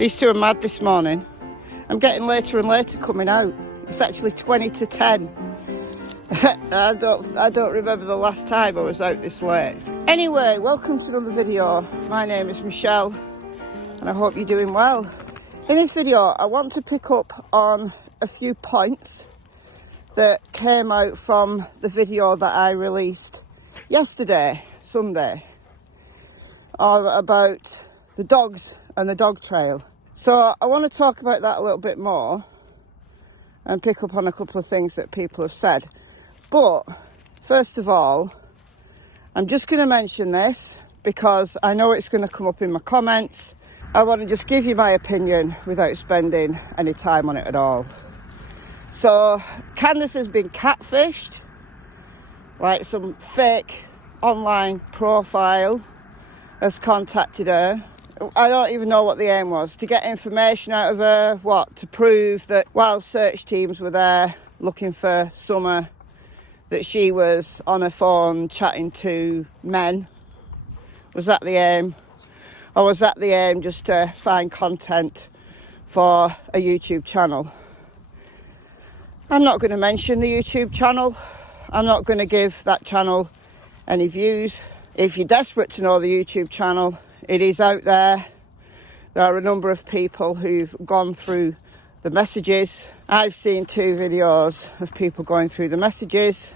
These two are mad this morning. I'm getting later and later coming out. It's actually 20 to 10. I don't remember the last time I was out this late. Anyway, welcome to another video. My name is Michelle and I hope you're doing well. In this video, I want to pick up on a few points that came out from the video that I released yesterday, Sunday, about the dogs and the dog trail. So I want to talk about that a little bit more and pick up on a couple of things that people have said. But first of all, I'm just going to mention this because I know it's going to come up in my comments. I want to just give you my opinion without spending any time on it at all. So Candus has been catfished, like some fake online profile has contacted her. I don't even know what the aim was, to get information out of her, what, to prove that while search teams were there looking for Summer, that she was on her phone chatting to men. Was that the aim? Or was that the aim just to find content for a YouTube channel? I'm not going to mention the YouTube channel. I'm not going to give that channel any views. If you're desperate to know the YouTube channel, it is out there. There are a number of people who've gone through the messages. I've seen 2 videos of people going through the messages.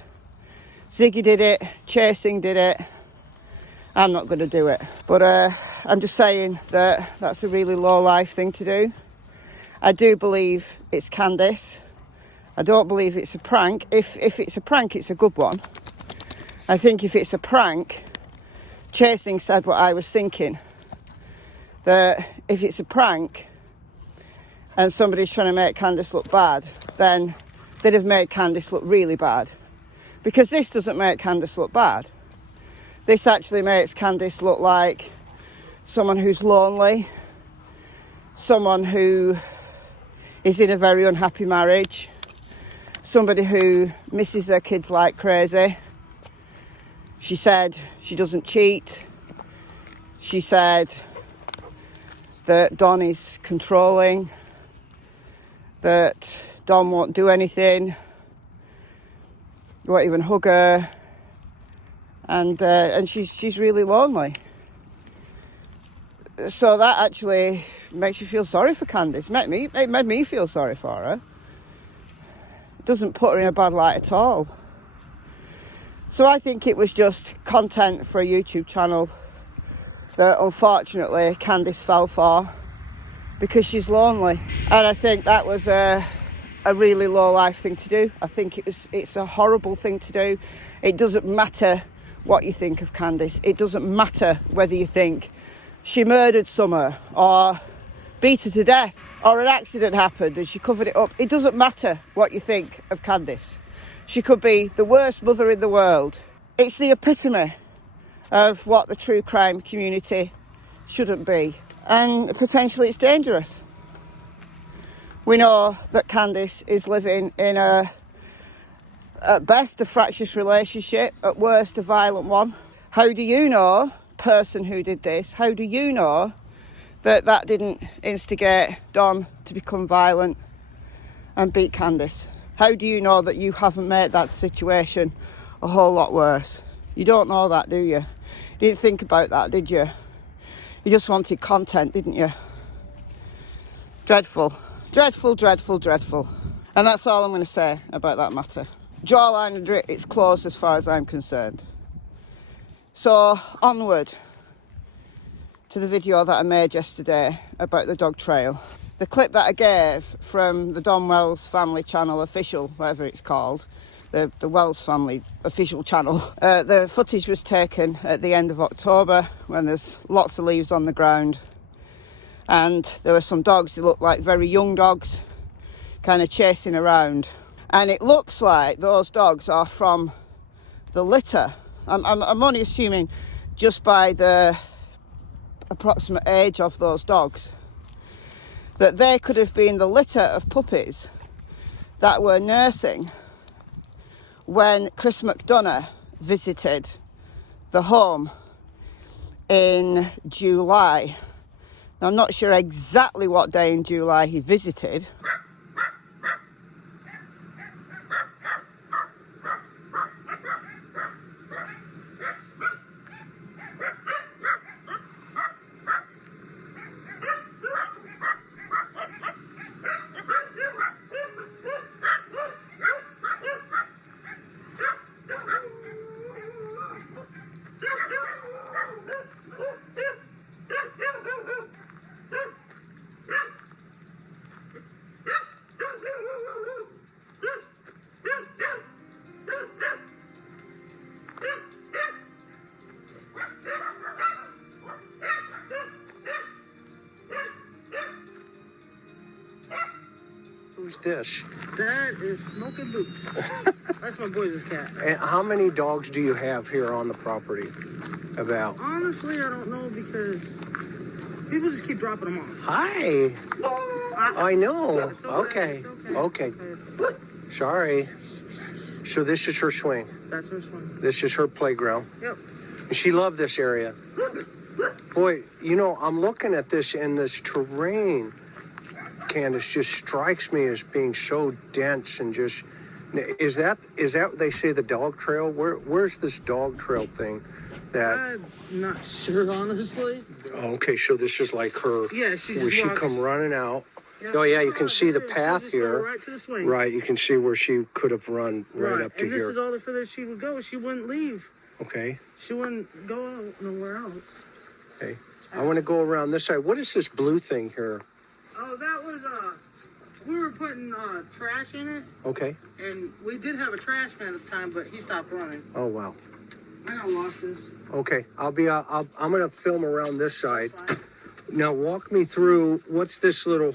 Ziggy did it, Chasing did it. I'm not going to do it. But I'm just saying that that's a really low-life thing to do. I do believe it's Candus. I don't believe it's a prank. If it's a prank, it's a good one. I think if it's a prank, Chasing said what I was thinking. That if it's a prank and somebody's trying to make Candus look bad, then they'd have made Candus look really bad. Because this doesn't make Candus look bad. This actually makes Candus look like someone who's lonely, someone who is in a very unhappy marriage, somebody who misses their kids like crazy. She said she doesn't cheat. She said that Don is controlling, that Don won't do anything, won't even hug her, and she's really lonely. So that actually makes you feel sorry for Candus. It made me feel sorry for her. It doesn't put her in a bad light at all. So I think it was just content for a YouTube channel that unfortunately Candus fell for because she's lonely. And I think that was a really low life thing to do. I think it's a horrible thing to do. It doesn't matter what you think of Candus. It doesn't matter whether you think she murdered Summer or beat her to death or an accident happened and she covered it up. It doesn't matter what you think of Candus. She could be the worst mother in the world. It's the epitome of what the true crime community shouldn't be. And potentially it's dangerous. We know that Candus is living in at best, a fractious relationship, at worst, a violent one. How do you know, person who did this, how do you know that didn't instigate Don to become violent and beat Candus? How do you know that you haven't made that situation a whole lot worse? You don't know that, do you? You didn't think about that, did you? You just wanted content, didn't you? Dreadful. Dreadful, dreadful, dreadful. And that's all I'm going to say about that matter. Jawline under it, it's closed as far as I'm concerned. So, onward to the video that I made yesterday about the dog trail. The clip that I gave from the Don Wells family channel official, whatever it's called, the Wells family official channel. The footage was taken at the end of October when there's lots of leaves on the ground. And there were some dogs that looked like very young dogs, kind of chasing around. And it looks like those dogs are from the litter. I'm only assuming just by the approximate age of those dogs, that they could have been the litter of puppies that were nursing when Chris McDonough visited the home in July. I'm not sure exactly what day in July he visited. Who's this? That is Smoking Boots. That's my boys' cat. And how many dogs do you have here on the property? About? Honestly, I don't know because people just keep dropping them off. Hi. I know. It's okay. Okay. Sorry. So this is her swing. That's her swing. This is her playground. Yep. And she loved this area. Boy, you know, I'm looking at this, and this terrain, Candus, just strikes me as being so dense and just... Is that they say the dog trail? Where's this dog trail thing? That I'm not sure, honestly. okay, so this is like her. Yeah, she where just she walks. come running out. Yeah, Oh yeah, you can see the she path just go here. right to the swing. Right, you can see where she could have run right up to and this here. is all the further she would go. She wouldn't leave. Okay, She wouldn't go out nowhere else. okay. I want to go around this side. What is this blue thing here? Oh, that was we were putting trash in it, Okay. and we did have a trash man at the time, but he stopped running. Oh wow. I got lost this. Okay, I'm gonna film around this side. Now walk me through. What's this little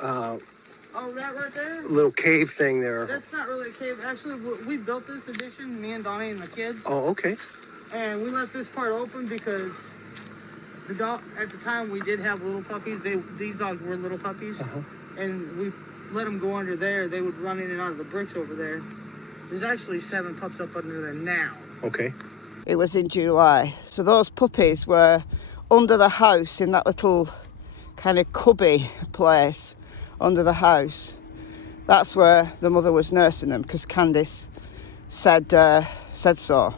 Oh, that right there? little cave thing there? That's not really a cave. Actually, we built this addition, me and Donnie and the kids, Oh, okay. and we left this part open because the dog at the time we did have little puppies. These dogs were little puppies, and we let them go under there. They would run in and out of the bricks over there. There's actually 7 pups up under there now. Okay. It was in July. So those puppies were under the house in that little kind of cubby place under the house. That's where the mother was nursing them because Candus said so.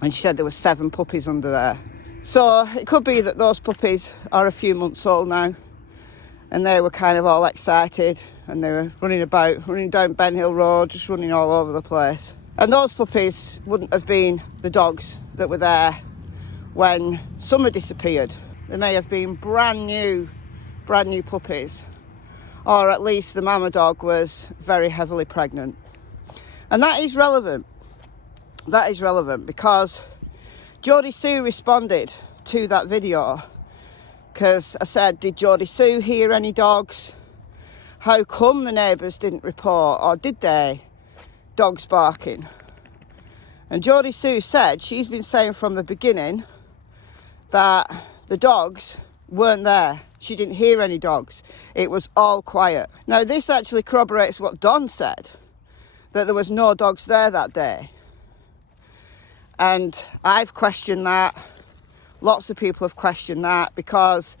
And she said there were 7 puppies under there. So it could be that those puppies are a few months old now, and they were kind of all excited, and they were running down Ben Hill Road, just running all over the place. And those puppies wouldn't have been the dogs that were there when Summer disappeared. They may have been brand new puppies, or at least the mama dog was very heavily pregnant. And that is relevant. That is relevant because Geordie Sue responded to that video because I said, did Geordie Sue hear any dogs? How come the neighbours didn't report, or did they? Dogs barking. And Geordie Sue said she's been saying from the beginning that the dogs weren't there. She didn't hear any dogs. It was all quiet. Now this actually corroborates what Don said, that there was no dogs there that day. And I've questioned that. Lots of people have questioned that, because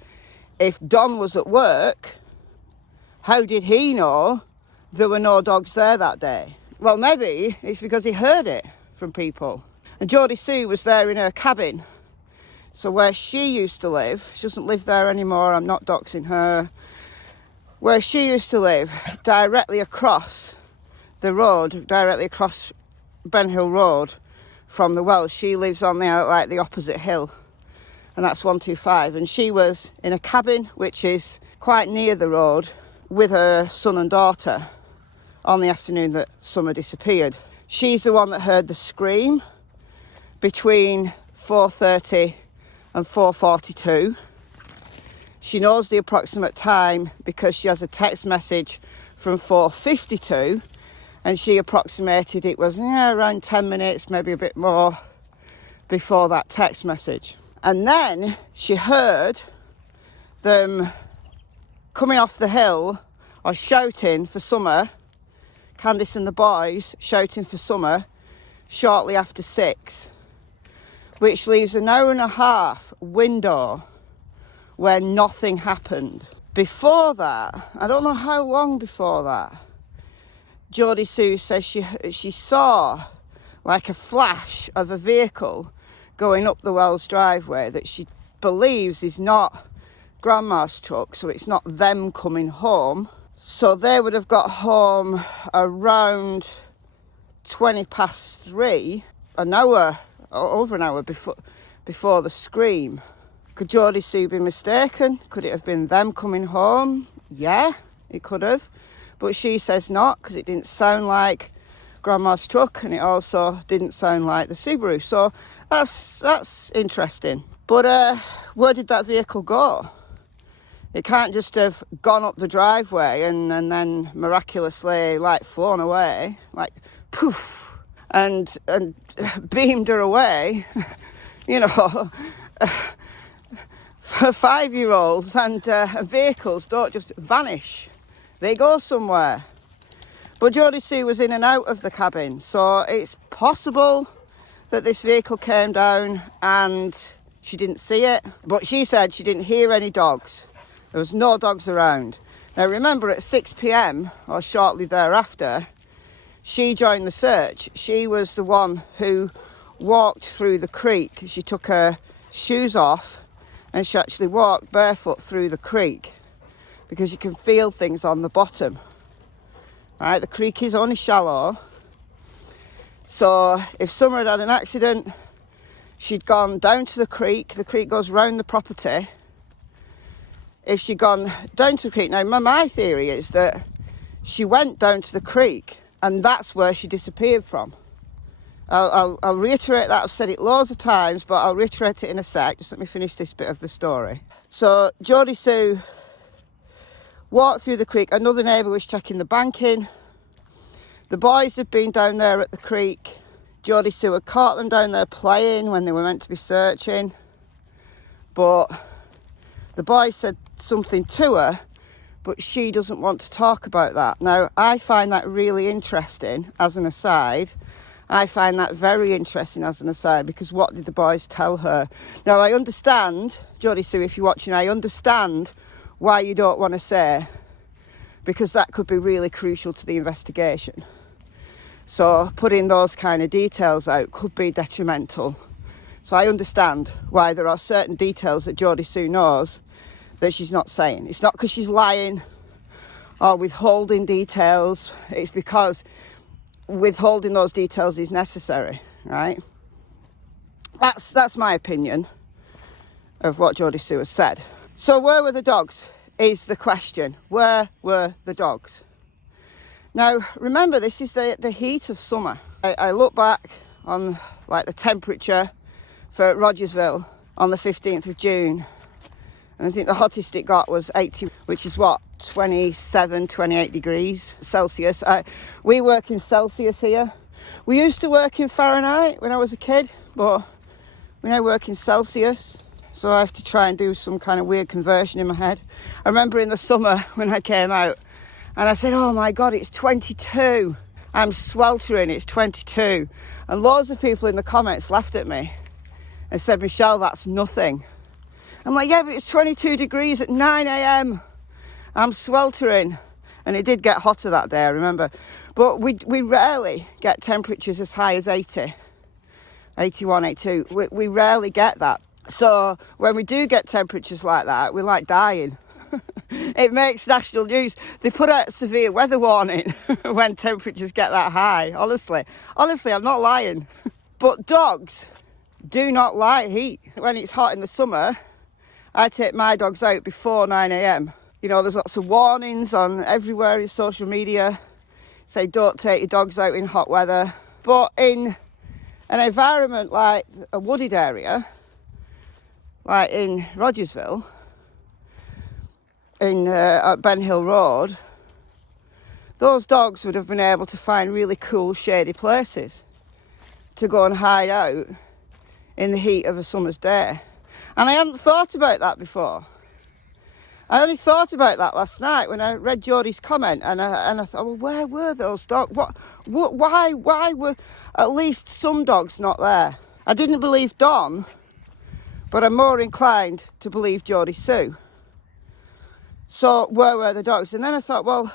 if Don was at work, how did he know there were no dogs there that day? Well, maybe it's because he heard it from people. And Geordie Sue was there in her cabin. So where she used to live, she doesn't live there anymore, I'm not doxing her. Where she used to live, directly across the road, directly across Ben Hill Road from the Wells, she lives on the opposite hill, and that's 125. And she was in a cabin which is quite near the road with her son and daughter on the afternoon that Summer disappeared. She's the one that heard the scream between 4:30 and 4:42. She knows the approximate time because she has a text message from 4:52, and she approximated it was around 10 minutes, maybe a bit more, before that text message. And then she heard them coming off the hill or shouting for Summer, Candus and the boys shouting for Summer shortly after 6, which leaves an hour and a half window where nothing happened. Before that, I don't know how long before that, Geordie Sue says she saw like a flash of a vehicle going up the Wells driveway that she believes is not Grandma's truck, so it's not them coming home. So they would have got home around 3:20, over an hour before the scream. Could Geordie Sue be mistaken? Could it have been them coming home? Yeah, it could have. But she says not, because it didn't sound like Grandma's truck, and it also didn't sound like the Subaru. So that's interesting. But where did that vehicle go? It can't just have gone up the driveway and then miraculously like flown away, like poof, and beamed her away. You know, for 5-year-olds and vehicles don't just vanish. They go somewhere. But Geordie Sue was in and out of the cabin, so it's possible that this vehicle came down and she didn't see it. But she said she didn't hear any dogs. There was no dogs around. Now remember, at 6 p.m, or shortly thereafter, she joined the search. She was the one who walked through the creek. She took her shoes off and she actually walked barefoot through the creek because you can feel things on the bottom. Right, the creek is only shallow. So if Summer had had an accident, she'd gone down to the creek. The creek goes round the property. If she'd gone down to the creek, now my theory is that she went down to the creek and that's where she disappeared from. I'll reiterate that. I've said it loads of times, but I'll reiterate it in a sec. Just let me finish this bit of the story. So Geordie Sue walked through the creek. Another neighbour was checking the banking. The boys had been down there at the creek. Geordie Sue had caught them down there playing when they were meant to be searching. But the boys said something to her, but she doesn't want to talk about that. Now, I find that really interesting as an aside. I find that very interesting as an aside, because what did the boys tell her? Now, I understand, Geordie Sue, if you're watching, I understand why you don't want to say, because that could be really crucial to the investigation. So putting those kind of details out could be detrimental. So I understand why there are certain details that Geordie Sue knows that she's not saying. It's not because she's lying or withholding details. It's because withholding those details is necessary, right? That's my opinion of what Geordie Sue has said. So where were the dogs is the question. Where were the dogs? Now, remember, this is the heat of summer. I look back on like the temperature for Rogersville on the 15th of June. And I think the hottest it got was 80, which is what, 27, 28 degrees Celsius. We work in Celsius here. We used to work in Fahrenheit when I was a kid, but we now work in Celsius. So I have to try and do some kind of weird conversion in my head. I remember in the summer when I came out and I said, oh my God, it's 22. I'm sweltering, it's 22. And loads of people in the comments laughed at me and said, Michelle, that's nothing. I'm like, yeah, but it's 22 degrees at 9 a.m. I'm sweltering. And it did get hotter that day, I remember. But we rarely get temperatures as high as 80, 81, 82. We rarely get that. So when we do get temperatures like that, we're like dying. It makes national news. They put out a severe weather warning when temperatures get that high. Honestly, I'm not lying. But dogs do not like heat. When it's hot in the summer, I take my dogs out before 9 a.m. You know, there's lots of warnings on everywhere in social media. Say don't take your dogs out in hot weather. But in an environment like a wooded area, like in Rogersville, at Ben Hill Road, those dogs would have been able to find really cool shady places to go and hide out in the heat of a summer's day. And I hadn't thought about that before. I only thought about that last night when I read Jodie's comment, and I thought, well, where were those dogs? Why were at least some dogs not there? I didn't believe Don but I'm more inclined to believe Geordie Sue. So where were the dogs? And then I thought, well,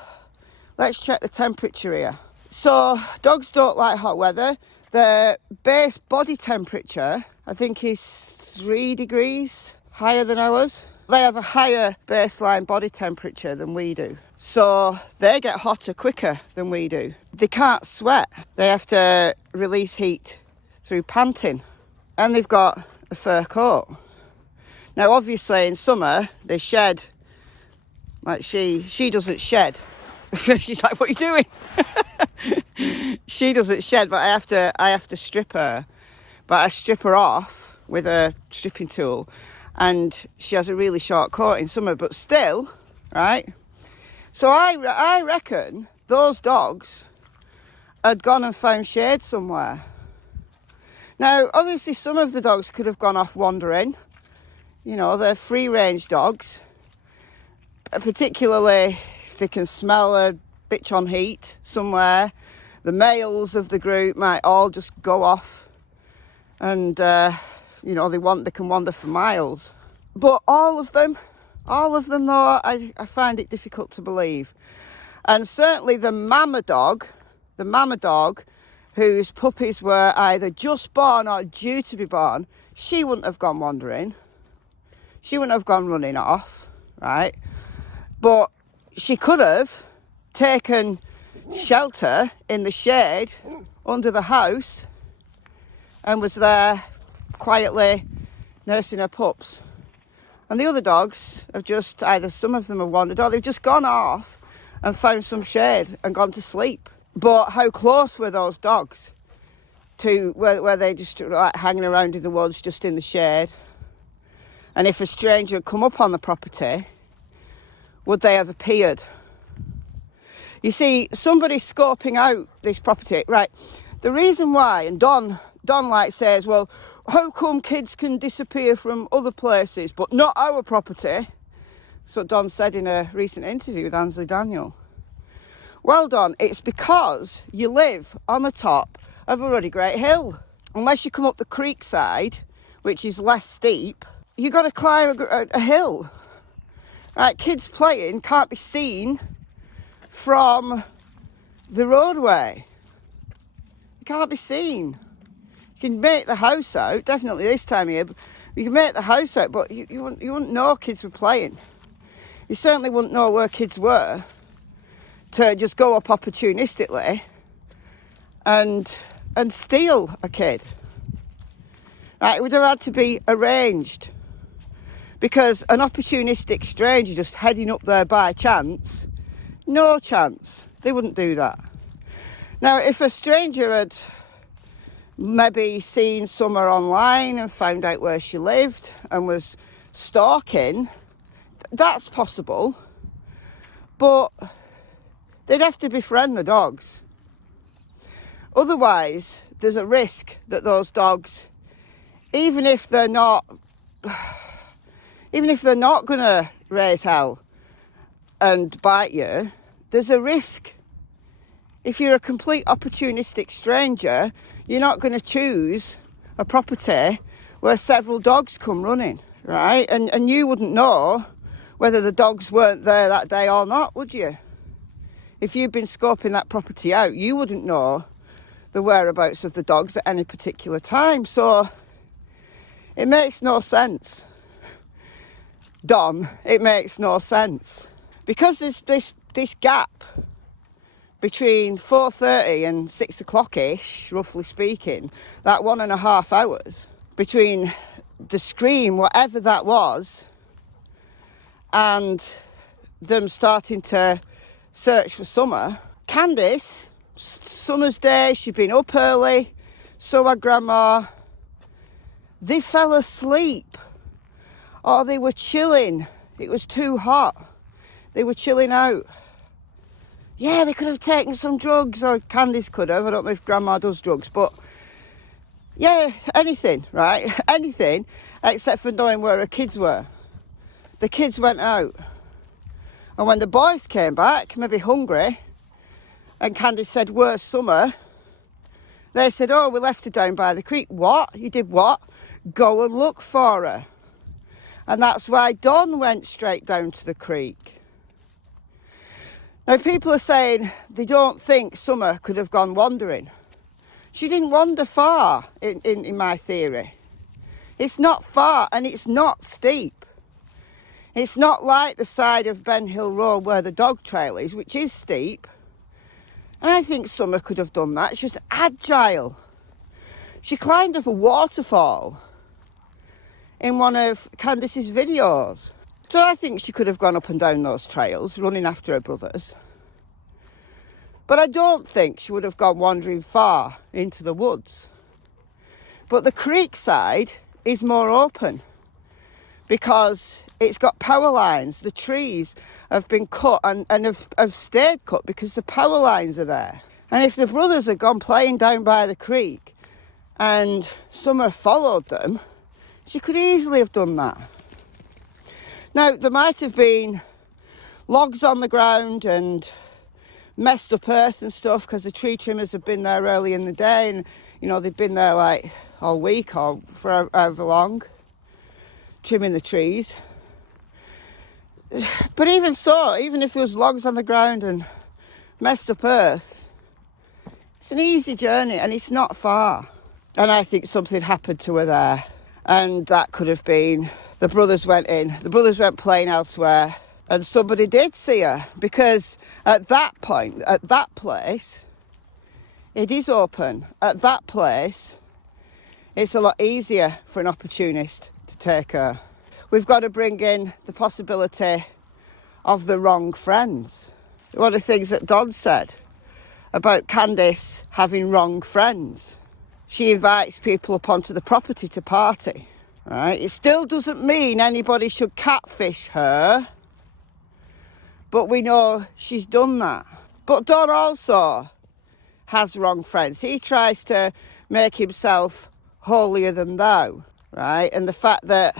let's check the temperature here. So dogs don't like hot weather. Their base body temperature, I think, is 3 degrees higher than ours. They have a higher baseline body temperature than we do. So they get hotter quicker than we do. They can't sweat. They have to release heat through panting. And they've got a fur coat. Now, obviously, in summer, they shed. Like she doesn't shed. She's like, what are you doing? She doesn't shed, but I have to strip her. But I strip her off with a stripping tool, and she has a really short coat in summer, but still, right? So I reckon those dogs had gone and found shade somewhere. Now, obviously, some of the dogs could have gone off wandering. You know, they're free-range dogs, particularly if they can smell a bitch on heat somewhere. The males of the group might all just go off and, you know, they can wander for miles. But all of them though, I find it difficult to believe. And certainly the mama dog, whose puppies were either just born or due to be born, she wouldn't have gone wandering. She wouldn't have gone running off, right? But she could have taken shelter in the shade under the house and was there quietly nursing her pups. And the other dogs have just, either some of them have wandered or they've just gone off and found some shade and gone to sleep. But how close were those dogs to where they just like hanging around in the woods, just in the shade? And if a stranger had come up on the property, would they have appeared? You see, somebody scoping out this property, right? The reason why, and Don like says, well, how come kids can disappear from other places but not our property? That's what Don said in a recent interview with Ansley Daniel. Well, Don, it's because you live on the top of a ruddy great hill. Unless you come up the creek side, which is less steep, you've got to climb a hill. Right, kids playing can't be seen from the roadway. It can't be seen. You can make the house out, definitely this time of year, but you can make the house out, but you wouldn't know kids were playing. You certainly wouldn't know where kids were to just go up opportunistically and steal a kid. Right, it would have had to be arranged, because an opportunistic stranger just heading up there by chance, no chance, they wouldn't do that. Now, if a stranger had maybe seen Summer online and found out where she lived and was stalking, that's possible, but they'd have to befriend the dogs. Otherwise, there's a risk that those dogs, even if they're not going to raise hell and bite you, there's a risk. If you're a complete opportunistic stranger, you're not going to choose a property where several dogs come running, right? And you wouldn't know whether the dogs weren't there that day or not, would you? If you'd been scoping that property out, you wouldn't know the whereabouts of the dogs at any particular time. So it makes no sense. Don, it makes no sense. Because there's this gap between 4:30 and 6 o'clock-ish, roughly speaking, that 1.5 hours between the scream, whatever that was, and them starting to search for Summer. Candus, Summer's day, she'd been up early, so had Grandma. They fell asleep, or they were chilling. It was too hot. They were chilling out. Yeah, they could have taken some drugs, or Candice could have. I don't know if Grandma does drugs, but yeah, anything, right? Anything, except for knowing where her kids were. The kids went out. And when the boys came back, maybe hungry, and Candice said, where's Summer? They said, oh, we left her down by the creek. What? You did what? go and look for her. And that's why Dawn went straight down to the creek. Now, people are saying they don't think Summer could have gone wandering. She didn't wander far, in my theory. It's not far, and it's not steep. It's not like the side of Ben Hill Road where the dog trail is, which is steep. And I think Summer could have done that. She's agile. She climbed up a waterfall in one of Candus's videos. So I think she could have gone up and down those trails, running after her brothers. But I don't think she would have gone wandering far into the woods. But the creek side is more open because it's got power lines. The trees have been cut and have stayed cut because the power lines are there. And if the brothers had gone playing down by the creek and Summer followed them, she could easily have done that. Now, there might have been logs on the ground and messed up earth and stuff because the tree trimmers have been there early in the day and, you know, they've been there like all week or for however long, trimming the trees. But even so, even if there was logs on the ground and messed up earth, it's an easy journey and it's not far. And I think something happened to her there. And that could have been the brothers went in. The brothers went playing elsewhere and somebody did see her. Because at that point, at that place, it is open. At that place, it's a lot easier for an opportunist to take her. We've got to bring in the possibility of the wrong friends. One of the things that Don said about Candus having wrong friends. She invites people up onto the property to party, right? It still doesn't mean anybody should catfish her, but we know she's done that. But Don also has wrong friends. He tries to make himself holier than thou, right? And the fact that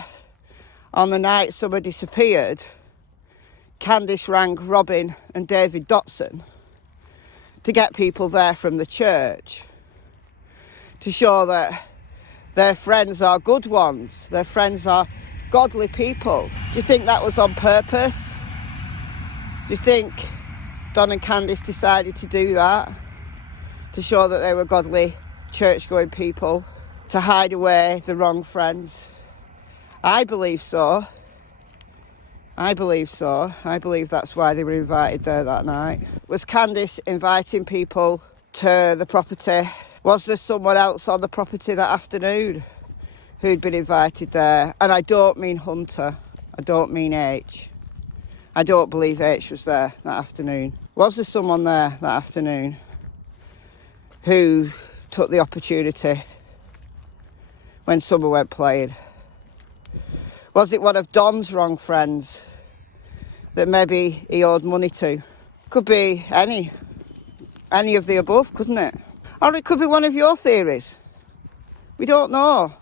on the night Summer disappeared, Candus rang Robin and David Dotson to get people there from the church to show that their friends are good ones, their friends are godly people. Do you think that was on purpose? Do you think Don and Candus decided to do that to show that they were godly, church-going people, to hide away the wrong friends? I believe so. I believe so. I believe that's why they were invited there that night. Was Candus inviting people to the property? Was there someone else on the property that afternoon who'd been invited there? And I don't mean Hunter. I don't mean H. I don't believe H was there that afternoon. Was there someone there that afternoon who took the opportunity when Summer went playing? Was it one of Don's wrong friends that maybe he owed money to? Could be any of the above, couldn't it? Or it could be one of your theories. We don't know.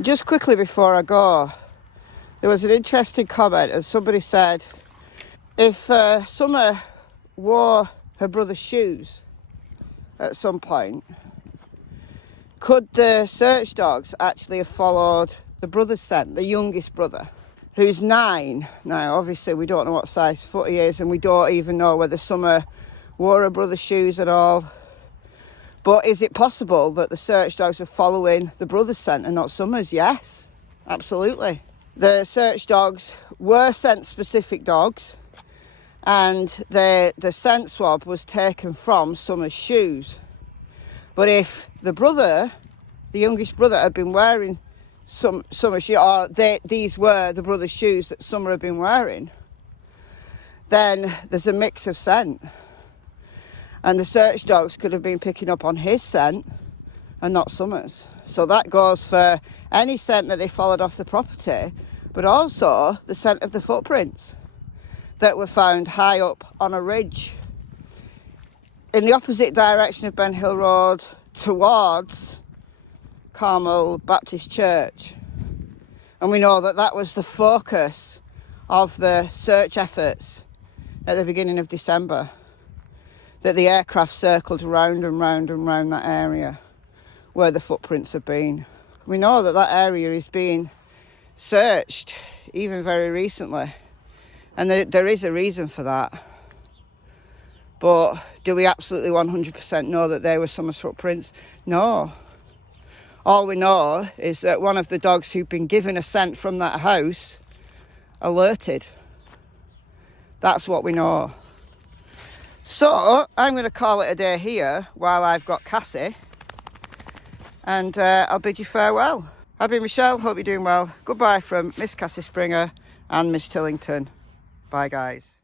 Just quickly before I go, there was an interesting comment and somebody said, if Summer wore her brother's shoes at some point, could the search dogs actually have followed the brother's scent, the youngest brother, who's 9? Now, obviously, we don't know what size foot he is, and we don't even know whether Summer wore her brother's shoes at all. But is it possible that the search dogs were following the brother's scent and not Summer's? Yes, absolutely. The search dogs were scent-specific dogs, and the scent swab was taken from Summer's shoes. But if the brother, the youngest brother, had been wearing Summer's shoes, or these were the brother's shoes that Summer had been wearing, then there's a mix of scent. And the search dogs could have been picking up on his scent and not Summer's. So that goes for any scent that they followed off the property, but also the scent of the footprints that were found high up on a ridge in the opposite direction of Ben Hill Road towards Carmel Baptist Church. And we know that that was the focus of the search efforts at the beginning of December, that the aircraft circled round and round and round that area where the footprints had been. We know that that area is being searched, even very recently. And there is a reason for that. But do we absolutely 100% know that they were Summer's footprints? No. All we know is that one of the dogs who'd been given a scent from that house alerted. That's what we know. So I'm going to call it a day here while I've got Cassie. And I'll bid you farewell. I've been Michelle, hope you're doing well. Goodbye from Miss Cassie Springer and Miss Tillington. Bye guys.